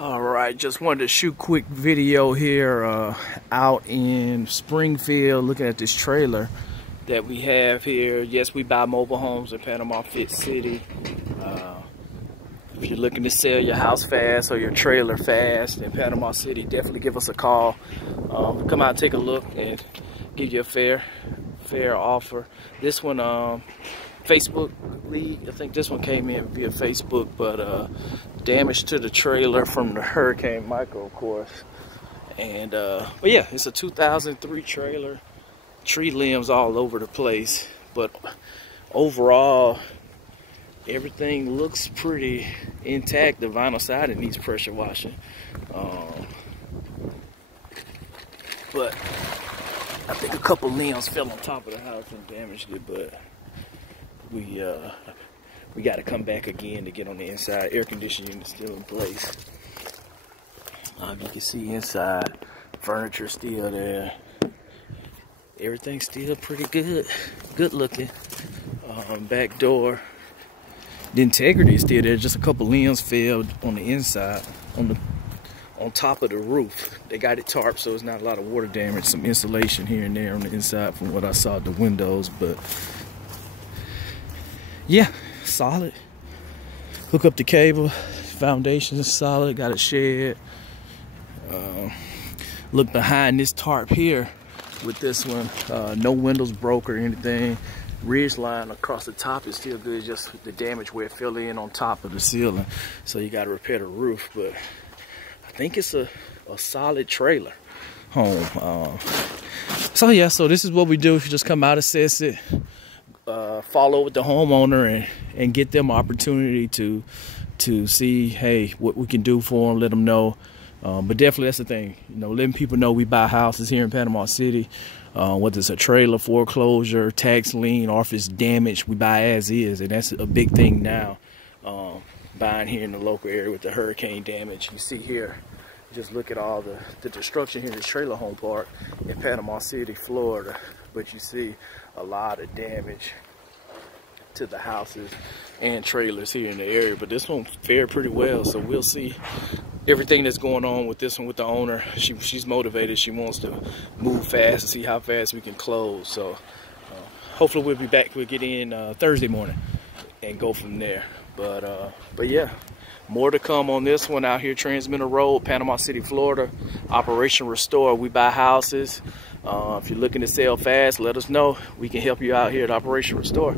All right, just wanted to shoot a quick video here out in Springfield, looking at this trailer that we have here. Yes, we buy mobile homes in Panama City. If you're looking to sell your house fast or your trailer fast in Panama City, definitely give us a call. We'll come out and take a look and give you a fair offer. This one, Facebook lead, I think this one came in via Facebook, but damage to the trailer from the Hurricane Michael, of course. And but yeah, it's a 2003 trailer, tree limbs all over the place, but overall everything looks pretty intact. The vinyl siding needs pressure washing, but I think a couple limbs fell on top of the house and damaged it, but we got to come back again to get on the inside. Air conditioning unit still in place. You can see inside, furniture still there. Everything's still pretty good looking. Back door, the integrity is still there. Just a couple limbs fell on the inside, on top of the roof. They got it tarped, so it's not a lot of water damage. Some insulation here and there on the inside from what I saw at the windows, but yeah, solid. Hook up the cable, foundation is solid, got a shed. Look behind this tarp here with this one, no windows broke or anything. Ridge line across the top is still good, just the damage where it fell in on top of the ceiling. So you got to repair the roof, but I think it's a solid trailer home. So yeah, so this is what we do. If you just come out, assess it, follow with the homeowner and get them opportunity to see, hey, what we can do for them, let them know. But definitely that's the thing, you know, letting people know we buy houses here in Panama City, whether it's a trailer, foreclosure, tax lien, or if it's damaged, we buy as is. And that's a big thing now, buying here in the local area with the hurricane damage. You see here, just look at all the destruction here in the trailer home park in Panama City, Florida. But you see a lot of damage to the houses and trailers here in the area. But this one fared pretty well, so we'll see everything that's going on with this one with the owner. She's motivated. She wants to move fast and see how fast we can close. So hopefully we'll be back. We'll get in Thursday morning and go from there. But yeah, more to come on this one out here, Transmitter Road, Panama City, Florida. Operation Restore. We buy houses. If you're looking to sell fast, let us know. We can help you out here at Operation Restore.